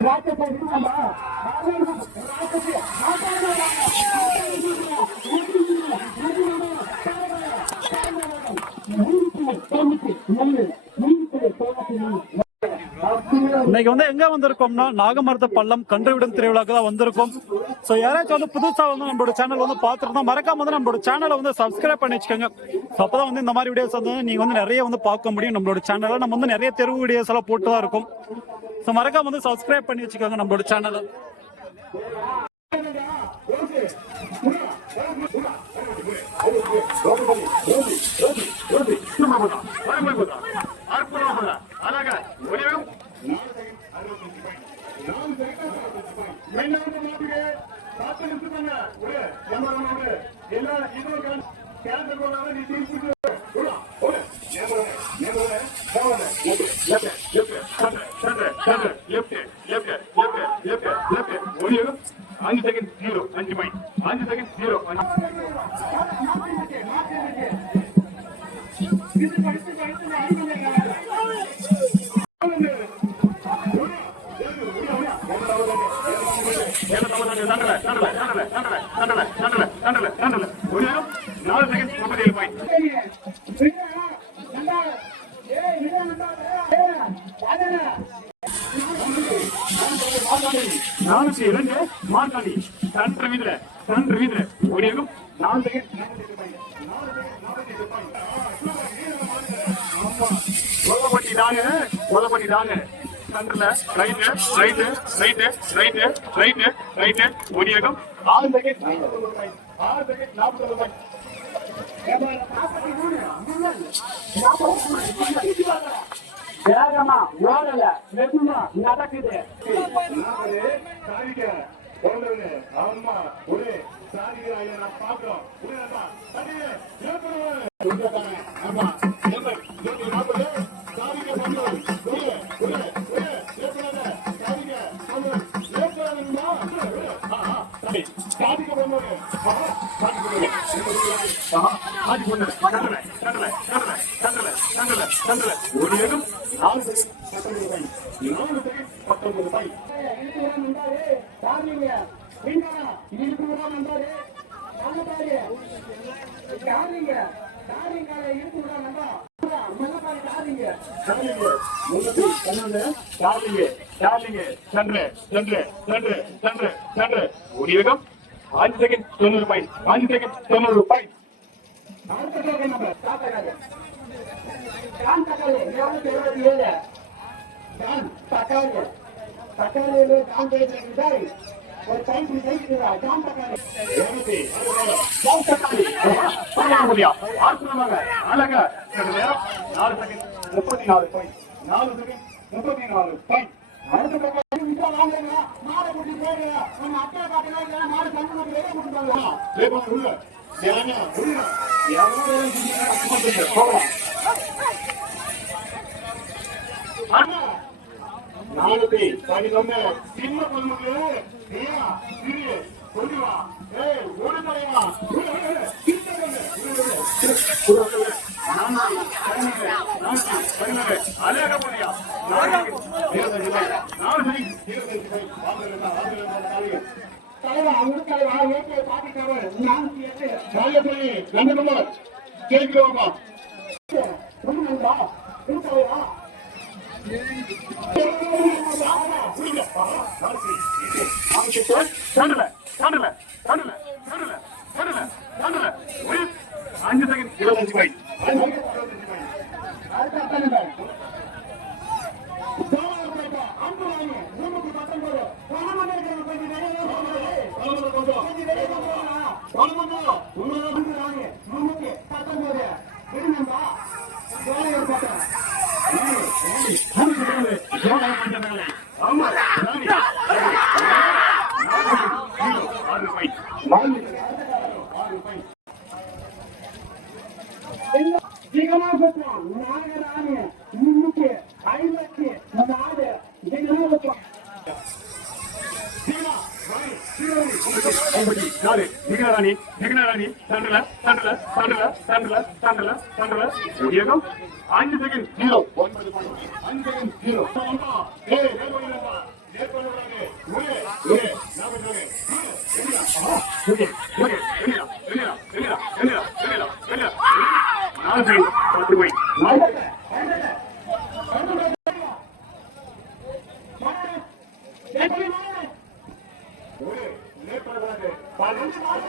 Rocket இருக்குமா rocket rocket மூணு மூணு மூணு இன்னைக்கு வந்து எங்க வந்திருக்கோம்னா நாகமரத்த பள்ளம் கன்றுவிடும் திருவிழாக்கு தான் வந்திருக்கோம். ஸோ யாராச்சும் வந்து புதுசா வந்து நம்மளோட சேனல் வந்து பார்த்துருந்தா மறக்காம வந்து நம்மளோட சேனலை வந்து சப்ஸ்கிரைப் பண்ணி வச்சுக்கோங்க ஸோ அப்பதான் வந்து இந்த மாதிரி வீடியோஸ் வந்து நீங்க வந்து நிறைய வந்து பார்க்க முடியும். நம்மளோட சேனலை நம்ம வந்து நிறைய தெருவு வீடியோஸ் எல்லாம் போட்டு தான் இருக்கும். ஸோ மறக்காம வந்து சப்ஸ்கிரைப் பண்ணி வச்சுக்கோங்க நம்மளோட சேனலை அஞ்சு செகண்ட் ஜீரோ அஞ்சு மைண்ட் அஞ்சு செகண்ட் ஜீரோ அஞ்சு நாலு செகண்ட் முப்பத்தி ஏழு பாயிண்ட் நானூத்தி இரண்டு மார்க்காண்டி தன்று வீதுல கொல்லப்பட்டி பண்ணிட்டாங்க Kollapatti right right right right right right ஓடியகம் ஆறு செகண்ட் ஆறு செகண்ட் நாற்பது ரூபாய் வேகமா ஓடல நடக்குது. ஆமா ஒரு நான் பாக்குறோம் ஆமா. ஒரு சாரிக்க போன்றது சாதிக்க சென்று சென்று சென்று சென்று சென்று ஓடி வேகம். அஞ்சு செகண்ட் தொண்ணூறு பாயிண்ட் அஞ்சு செகண்ட் தொண்ணூறு பாயிண்ட் அழகா. நாலு செகண்ட் முப்பத்தி நாலு பாயிண்ட் நாலு செகண்ட் முப்பத்தி நாலு பாயிண்ட் அடுத்த வாங்குங்க மாலை குட்டி போடு நம்ம அக்கா காட்டுல இல்ல மாடு கண்ணு குட்டி வெளியே கொடுத்துருவாங்க உள்ள ஏன்னா உள்ள அண்ணா நானூத்தி பதினொன்னு சின்ன பொண்ணுக்கு நீயா சிறிய சொல்லுவா ஏய் ஓடு தலைவா அழக முடியா தலைவா அவங்க தலைவா ஏற்ற பாத்துக்காரு நானூத்தி எட்டு நாலு புள்ளி ரெண்டு நம்பர் கேட்கிறோமா ஒண்ணு நண்பா தலைவா அஞ்சு செகண்ட் இருபத்தஞ்சு பாய் ஆமா ஆறு பாய் ஆறு பாய் ஐம்பத்தி நாலு அதிகமா நாலு தண்டல தண்டல தண்டல தண்டல தண்டல தண்டல அஞ்சு செகண்ட் ஜீரோ ஒன்பது அஞ்சு செகண்ட் ஜீரோ ஏய் பண்ணக்கூடாது. ஒரே, ஒரே, நாற்பத்தி நாலு. வெளியா, ஆஹா, ஓகே, ஓகே, வெளியா, வெளியா, வெளியா, வெளியா, வெளியா, வெளியா. நாலு செகண்ட், பத்து போய். நாலு ஒரே, லேட் பண்ணக்கூடாது. பதினஞ்சு நாலு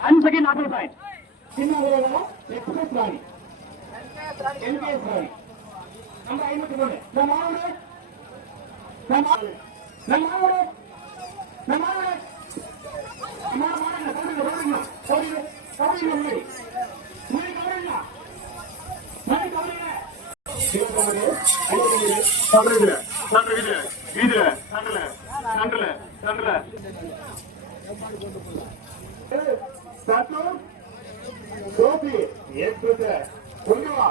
And second, other side. Express Rani. NPS Rani. Number 53. Number 53. Number 53. Number 53. Number 53. Number 53. Number 53. Number 53. சதுரகில சதுரகில இதுல சண்டல சண்டல சண்டல சத்து சோபி ஏற்பட்ட கொண்டுவா.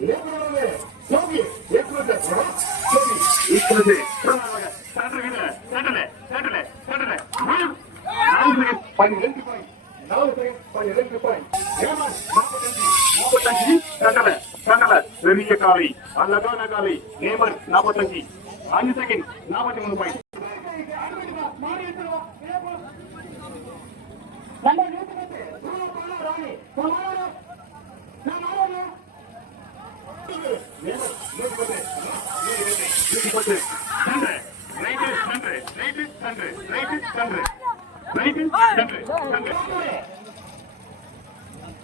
லேபரே சோபி ஏற்பட்ட சோபி ஏற்பட்ட சதுரகில சண்டல சண்டல சண்டல நாலு பாயிண்ட் பாய் நாலு செகண்ட் பன்னிரெண்டு பாய் நாற்பத்தஞ்சு சண்டல சண்டல பெரிய காலை அழகான காலை நேமர் நாற்பத்தஞ்சு அஞ்சு செகண்ட் நாற்பத்தி மூணு பாய் நம்ம நூத்தி பத்து நம்ம போன ராணி நம்ம ஆறு நம்ம ஆறு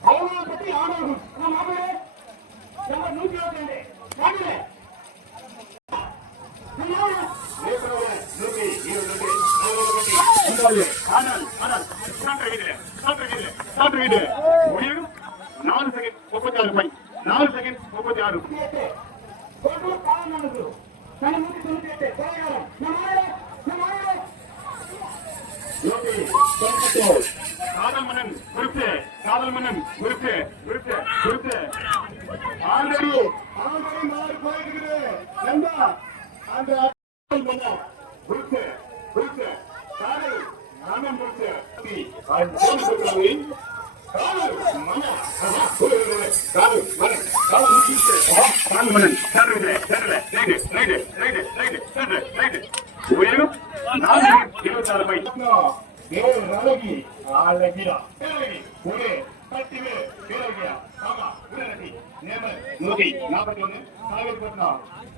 அவங்கள பத்தி ஆனாகும் நம்ம மாப்பிள்ளை நம்ம நூத்தி இருபத்தி ரெண்டு மாப்பிள்ளை நம்ம மாப்பிள்ளை நாலு செகண்ட் முப்பத்தி ஆறு பை நாலு செகண்ட் முப்பத்தி ஆறு தேவ அழகி அழகியா ஒரே பத்திவே பேரழகியா ஆமா உடனடி நேம நூத்தி நாற்பத்தி ஒண்ணு தலைவர் பட்டினா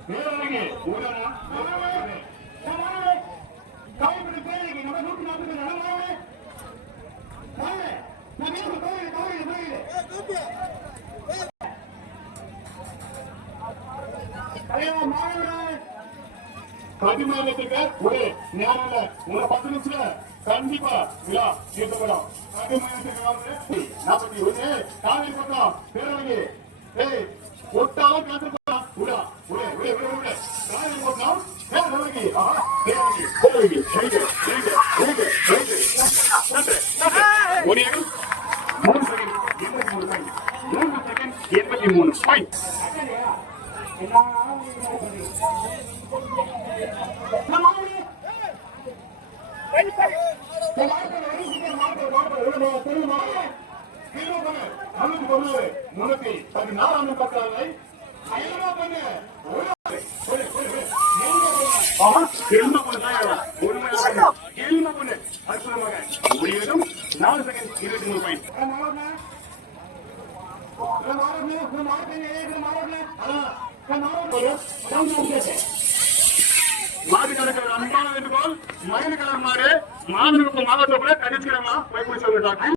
பேரழகி உடனா காவல்துறை பேரகி நம்ம நூத்தி நாற்பத்தி ரெண்டு நம்ம ஆறு கோயில் கோயில் கோயில் பதிமானத்துக்கு ஒரு ஞானம் பத்து நிமிஷம் கண்டிப்பா விழா தீர்க்கப்படும் நாற்பத்தி ஒண்ணு. காவேரி பக்கம். பேரழகி. ஏய் ஒட்டாலும் காத்திருப்பா விழா ஒரே ஒரே ஒரே ஒரே காவேரி பக்கம். பேரழகி. ஆஹா அது நாராயண பத்தாலை மாடு கணக்கில் அன்பான வேண்டுகோள். மயன கலர் மாடு. மாநில மாவட்டத்தில் கணிச்சிக்கிறமா போய் போய் சொல்லிட்டாங்க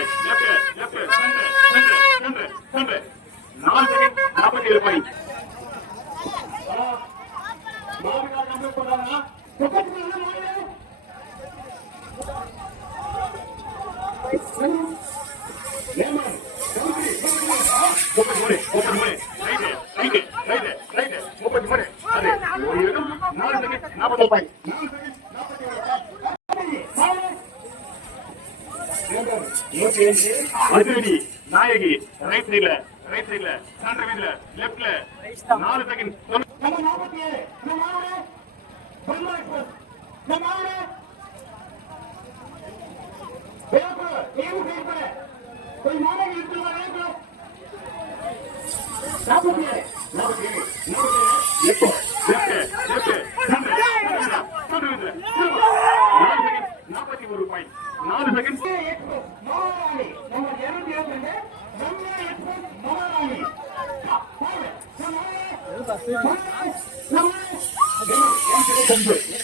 அதிரடி நாயகி ரைட் சைட்ல ரைட் சைட்ல சென்டர் வீட்ல லெஃப்ட்ல நாலு செகண்ட் நம்ம நாற்பத்தி ஏழு நம்ம ஆவணே பிரம்மா எக்ஸ்பிரஸ் நம்ம ஆவணே நாற்பத்தி ஒரு பாயிண்ட் நாலு செகண்ட் மகாராணி.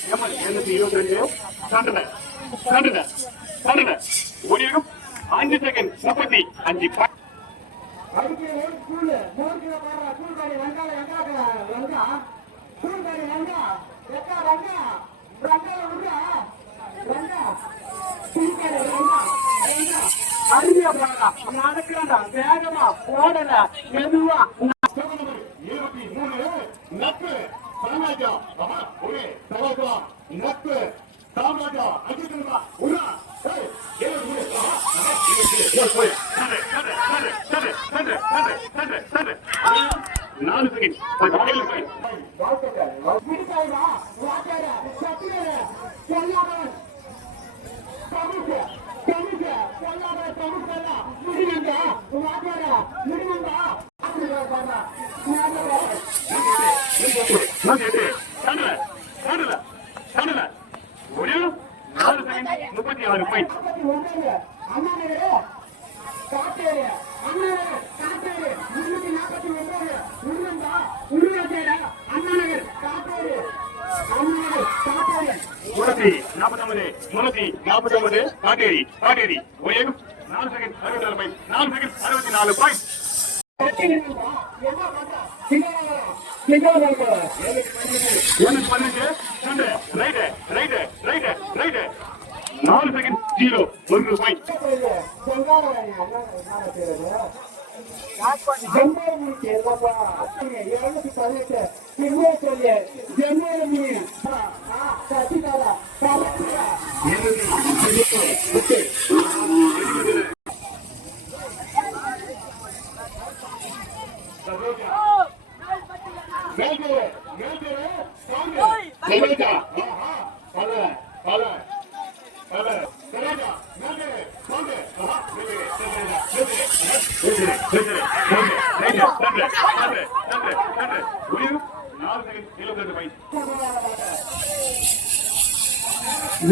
நம்பர் இருநூத்தி இருபத்தி ரெண்டு மகாராணி. முப்பத்தி அஞ்சு からやるわ。ஒரு நாலு செகண்ட் முப்பத்தி ஆறு பாயிண்ட் முன்னூத்தி நாற்பத்தொன்பது முன்னூத்தி நாற்பத்தொன்பது காட்டேரி காட்டேரி ஒரு நாலு செகண்ட் அறுபத்தி நாலு பாயிண்ட் நாலு செகண்ட் அறுபத்தி நாலு பாயிண்ட் ஜீரோ ஒரு ரூபாய் ஜென்மாரி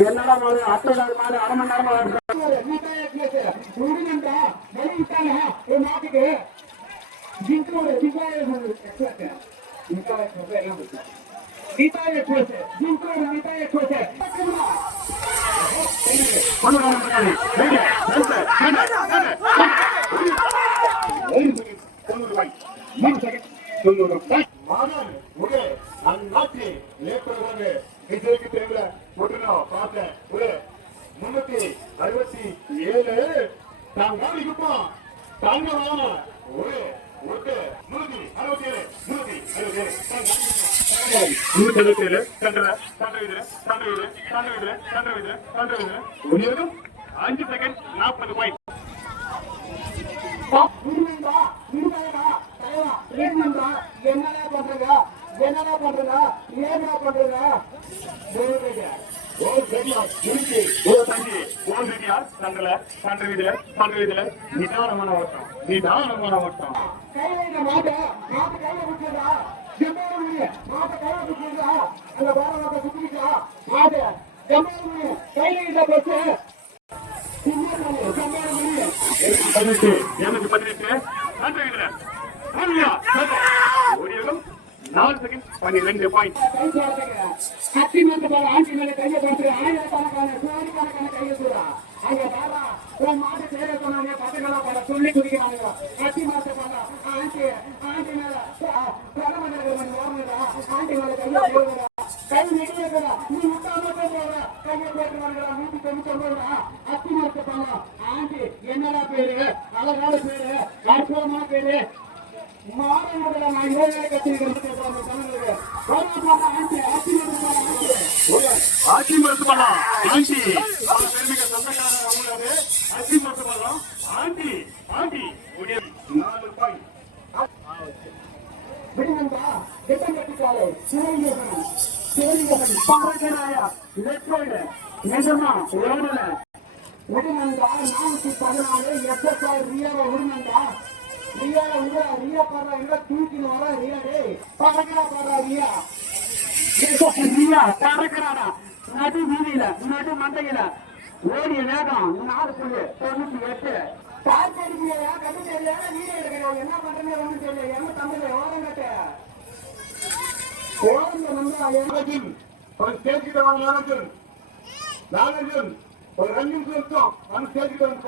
என்னடா ஒரு அட்டை மாடு அரை மணி நேரமா முன்னூத்தி அறுபத்தி ஏழு நாம் கவனிக்கப்போம் தாங்க வாங்க ஒரு அஞ்சு செகண்ட் நாற்பது பாயிண்ட் பண்றீங்களா நிதானமான ஓட்டம். நிதானமான ஓட்டம். மாட்டா மாட்டு கையில விட்டுறா மாட்டை கையில விட்டுறா அந்த பாரத்தை சுத்திக்கிட்டா எனக்கு பதினெட்டு. நன்றி ஒரு நாலு செகண்ட் பன்னிரெண்டு பாயிண்ட் கத்தி மேல பாரு ஆண்டி மேல கையை போட்டு ஆயிரக்கணக்கான கோடிக்கணக்கான கையை போடுறா அங்க பாரா உன் மாட்டு பேர சொன்னாங்க பசங்களா பாட சொல்லி குடிக்கிறாங்க கத்தி மாத்த பாரா ஆண்டி ஆண்டி மேல பிரதமர் ஆண்டி மேல கையை போடுறா கை நெடியதுடா நீ முட்டா மட்டும் கையை போட்டு நூத்தி தொண்ணூத்தி ஒன்பதுடா பாரகராய லெட்ரோடு நிஜமா ஓடல. விடுங்கண்டா நானூத்தி பதினாலு எஸ்எஸ்ஆர் ரியாவை விடுங்கண்டா ரியால விட ரியா பாடுறா இல்ல தூக்கின்னு வர ரியா டேய் பறக்கிறா பாடுறா ரியா. ரியா பறக்கிறாடா நடு வீதியில நடு மண்டையில. ஓடிய வேகம் நாலு புள்ளி தொண்ணூத்தி எட்டு. கார் கடிக்கலையா கண்ணு தெரியல வீடு எடுக்கிறோம் என்ன பண்றேன்னு ஒண்ணு தெரியல என்ன தமிழ் ஓரம் கட்ட ஓரங்க வந்து ஒரு ஸ்டேஜ் கிட்ட வாங்க நாகார்ஜுன் ஒரு ரெண்டு நிமிஷம் இருக்கும் வந்து ஸ்டேஜ் கிட்ட வந்து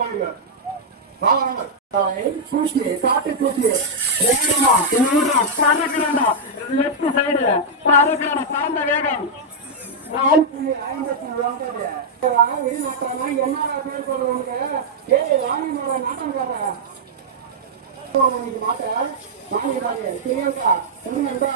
வேகமா லெஃப்ட் சைடு பறக்கிறாண்டா சார்ந்த வேகம். நாலு புள்ளி ஐம்பத்தி ஒன்பது விடமாட்டானா என்னடா பேர் சொல்றவங்க ஏய் ராணி மேல நாட்டம் மாட்ட. சரியாக்கா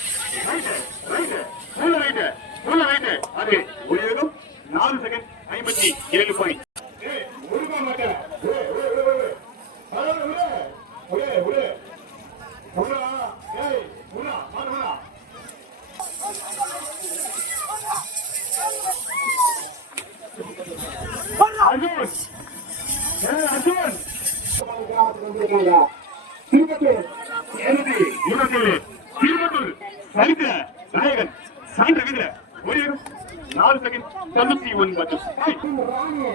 அது ஒரு வேகம் நாலு செகண்ட் ஐம்பத்தி ஏழு பாயிண்ட் அர்ஜுன் ஏய், அர்ஜுன் கிராமத்துக்கு வந்திருக்காங்க திருப்பத்தூர் எழுதி இருபத்தேழு திருப்பத்தூர் சரித்திர நாயகன் சான்று வீர ஒரு நாலு செகண்ட் தொண்ணூத்தி ஒன்பது. ராணி